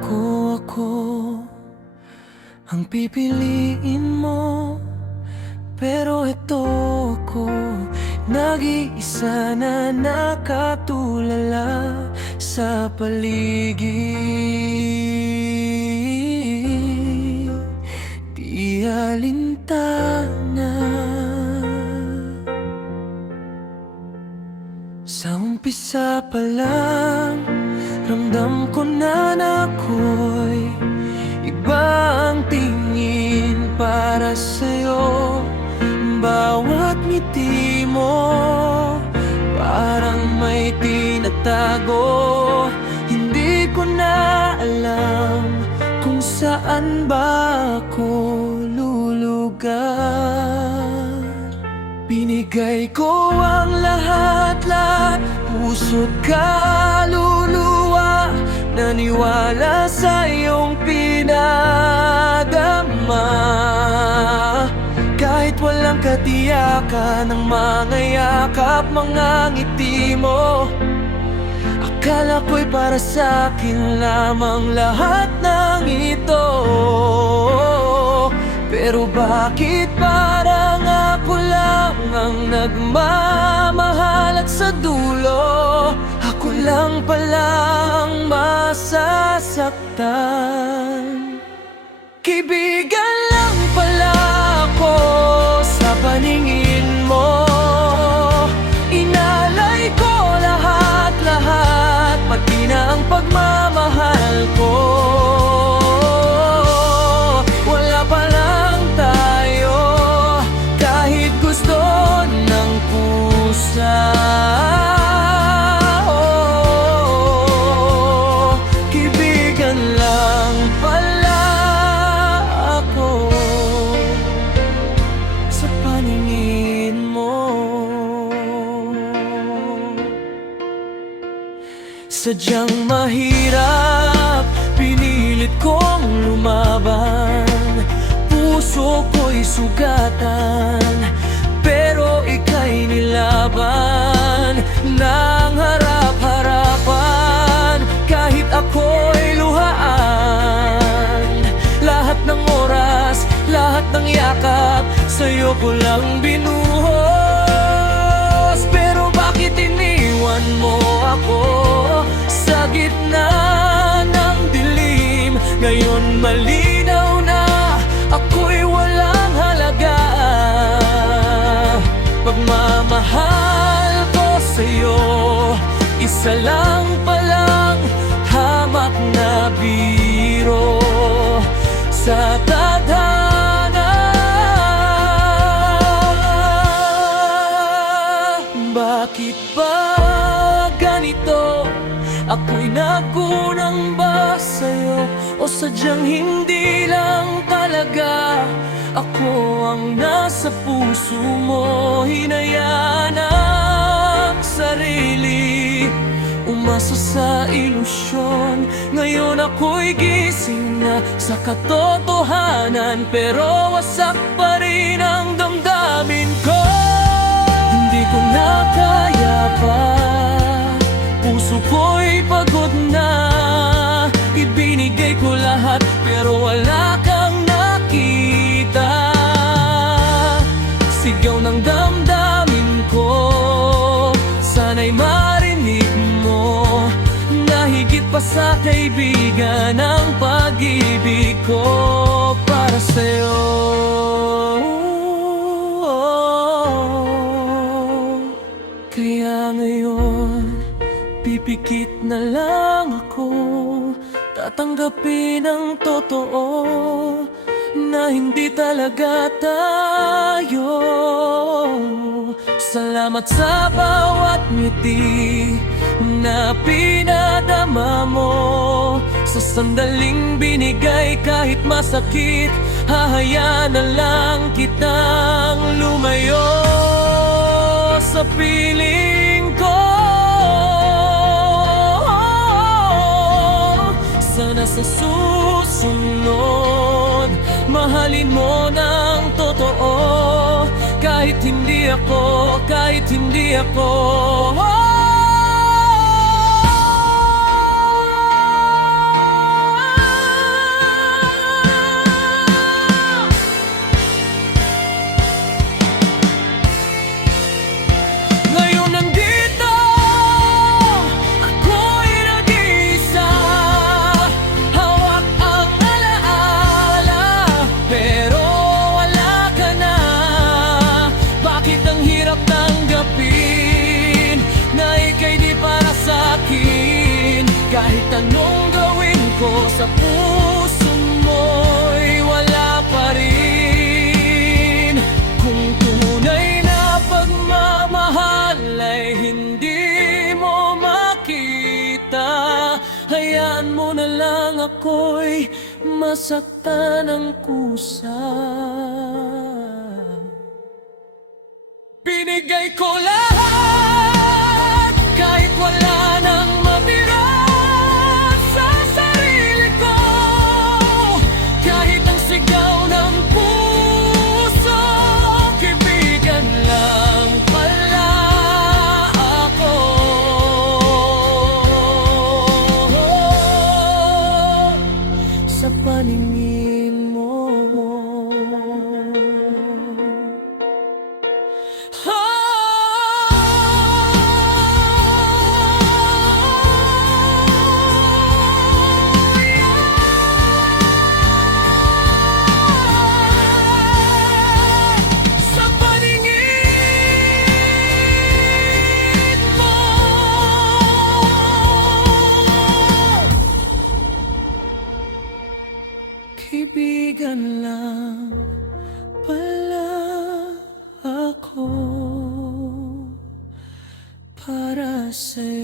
Ako ang pipiliin mo. Pero ito ako, nag-iisa na nakatulala sa paligid. Di alintana. Sa umpisa pa lang, ramdam ko na ako'y iba ang tingin para sa'yo. Bawat ngiti mo parang may tinatago. Hindi ko na alam kung saan ba ako lulugar. Binigay ko ang lahat-lahat, puso't kaluluwa. Naniwala sa iyong pinadama. Kahit walang katiyakan ng mga yakap, mga ngiti mo, akala ko'y para sa'kin lamang lahat ng ito. Pero bakit parang ako lang ang nagmamahal at sa dulo ako lang palang masasaktan? Kaibigan lang pala ako sa paningin mo. Inalay ko lahat-lahat, pati na ang pagmamahal ko. Wala pa lang tayo, kahit gusto ng pusa. Kaibigan lang pala ako sa paningin mo. Sadyang mahirap, pinilit kong lumaban. Puso ko'y sugatan, pero ika'y nilaban ng harap-harapan. Kahit ako'y luhaan, lahat ng oras, lahat ng yakap, sa'yo ko lang binuhos. Pero bakit iniwan mo ako sa gitna ng dilim? Ngayon malinaw na ako'y walang halaga. Pagmamahal ko sa'yo, isa lang palang hamak na biro sa tadhana. Bakit ba ganito? Ako'y nagkunang ba sa'yo? O sadyang hindi lang talaga ako ang nasa puso mo? Hinayaan ang sarili, umasa sa ilusyon. Ngayon ako'y gising na sa katotohanan, pero wasak pa rin ang damdamin ko. Hindi ko na kaya pa, puso ko'y pagod na. Ibinigay ko lahat, pero wala kang nakita. Sigaw ng damdamin ko, sana'y marinig mo, na higit pa sa kaibigan ang pag-ibig ko para sa'yo. Kaya ngayon, pipikit na lang ako, tatanggapin ang totoo na hindi talaga tayo. Salamat sa bawat ngiti na pinadama mo, sa sandaling binigay kahit masakit. Hahayaan na lang kitang lumayo sa piling ko. Sana sa susunod, mahalin mo ng totoo. Kahit hindi ako, kahit hindi ako. sa puso mo'y wala pa rin. Kung tunay na pagmamahal ay hindi mo makita, hayaan mo na lang ako'y masaktan ng kusa. Binigay ko lahat kahit wala nang matira sa sarili ko, kahit ang sigaw ng puso, kaibigan lang pala ako. Sa paningin mo, kaibigan lang pala ako para sa'yo.